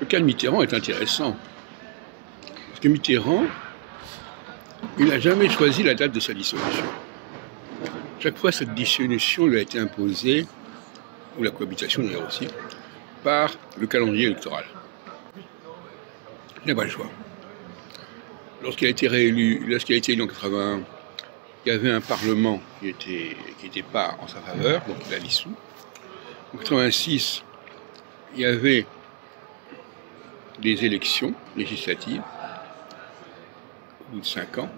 Le cas de Mitterrand est intéressant. Parce que Mitterrand, il n'a jamais choisi la date de sa dissolution. Chaque fois, cette dissolution lui a été imposée, ou la cohabitation d'ailleurs aussi, par le calendrier électoral. Il n'a pas le choix. Lorsqu'il a été réélu, lorsqu'il a été élu en 81, il y avait un Parlement qui n'était pas en sa faveur, donc il a dissous. En 86, il y avait des élections législatives, au bout de 5 ans.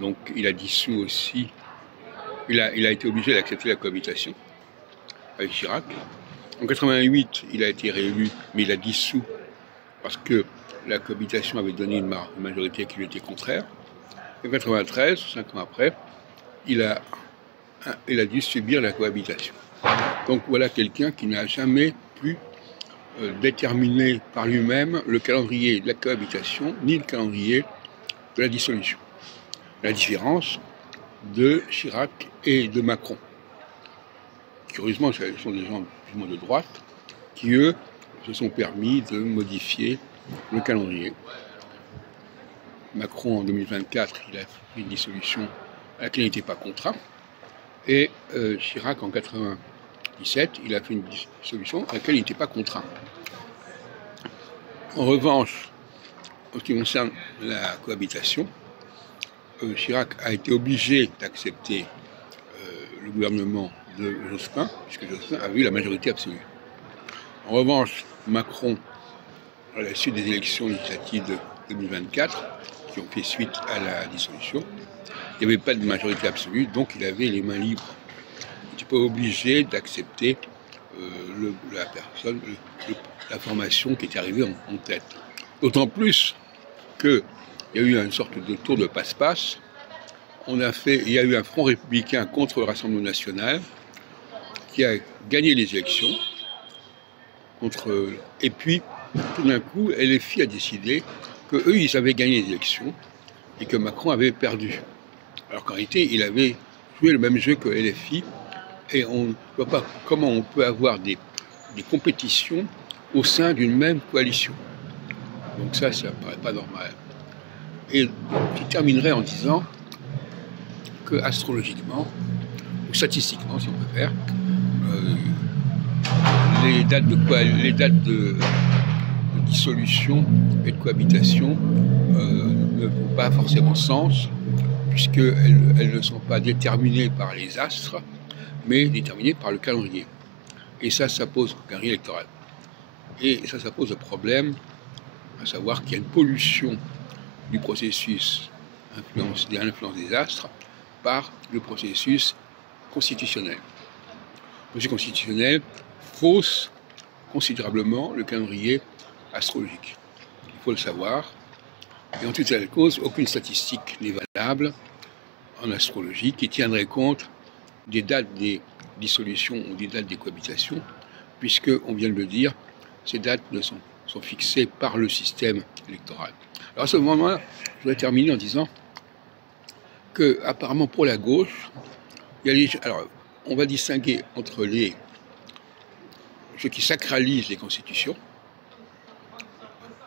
Donc il a dissous aussi, il a été obligé d'accepter la cohabitation avec Chirac. En 88, il a été réélu, mais il a dissous parce que la cohabitation avait donné une majorité qui lui était contraire. En 93, 5 ans après, il a dû subir la cohabitation. Donc voilà quelqu'un qui n'a jamais pu déterminer par lui-même le calendrier de la cohabitation, ni le calendrier de la dissolution. La différence de Chirac et de Macron. Curieusement, ce sont des gens plus ou moins de droite qui, eux, se sont permis de modifier le calendrier. Macron, en 2024, il a fait une dissolution à laquelle il n'était pas contraint. Et Chirac, en 1997, il a fait une dissolution à laquelle il n'était pas contraint. En revanche, en ce qui concerne la cohabitation, Chirac a été obligé d'accepter le gouvernement de Jospin, puisque Jospin a eu la majorité absolue. En revanche, Macron, à la suite des élections législatives de 2024, qui ont fait suite à la dissolution, il n'y avait pas de majorité absolue, donc il avait les mains libres. Il n'était pas obligé d'accepter la formation qui était arrivée en tête. D'autant plus qu'il y a eu une sorte de tour de passe-passe. Il y a eu un front républicain contre le Rassemblement national qui a gagné les élections. Et puis, tout d'un coup, LFI a décidé qu'eux, ils avaient gagné les élections et que Macron avait perdu. Alors qu'en réalité, il avait joué le même jeu que LFI. Et on ne voit pas comment on peut avoir des compétitions au sein d'une même coalition. Donc ça ne paraît pas normal. Et je terminerai en disant que astrologiquement, ou statistiquement si on préfère, les dates de dissolution et de cohabitation ne font pas forcément sens, puisqu'elles ne sont pas déterminées par les astres, mais déterminées par le calendrier. Et ça pose un calendrier électoral. Et ça pose le problème, à savoir qu'il y a une pollution du processus de l'influence des astres par le processus constitutionnel. Le processus constitutionnel fausse considérablement le calendrier astrologique. Il faut le savoir. Et en toute cause, aucune statistique n'est valable en astrologie qui tiendrait compte des dates des dissolutions ou des dates des cohabitations, puisque, on vient de le dire, ces dates sont fixées par le système électoral. Alors à ce moment-là, je voudrais terminer en disant que, apparemment, pour la gauche, alors, on va distinguer entre ceux qui sacralisent les constitutions,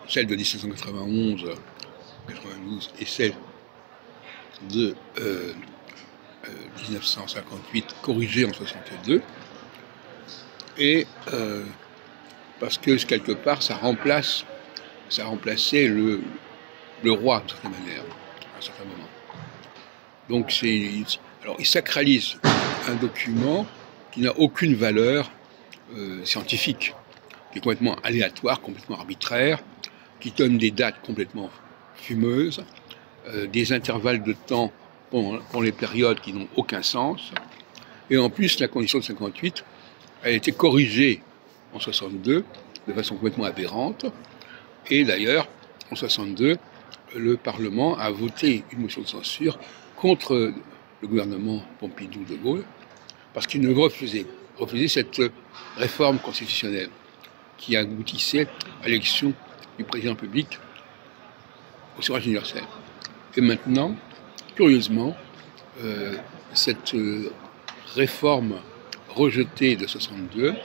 celle de 1791, 92 et celle de 1958 corrigée en 62, et parce que quelque part ça remplaçait le roi de certaine manière, à un certain moment. Donc alors il sacralise un document qui n'a aucune valeur scientifique, qui est complètement aléatoire, complètement arbitraire, qui donne des dates complètement fumeuses, des intervalles de temps pour les périodes qui n'ont aucun sens. Et en plus, la condition de 58 a été corrigée en 62 de façon complètement aberrante. Et d'ailleurs, en 62, le Parlement a voté une motion de censure contre le gouvernement Pompidou de Gaulle parce qu'il ne refusait cette réforme constitutionnelle qui aboutissait à l'élection du président public au suffrage universel. Et maintenant, curieusement, cette réforme rejetée de 62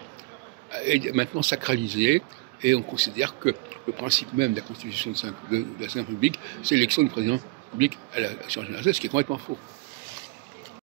est maintenant sacralisée et on considère que le principe même de la Constitution de la République, c'est l'élection du président de la République à l'Assemblée générale, ce qui est complètement faux.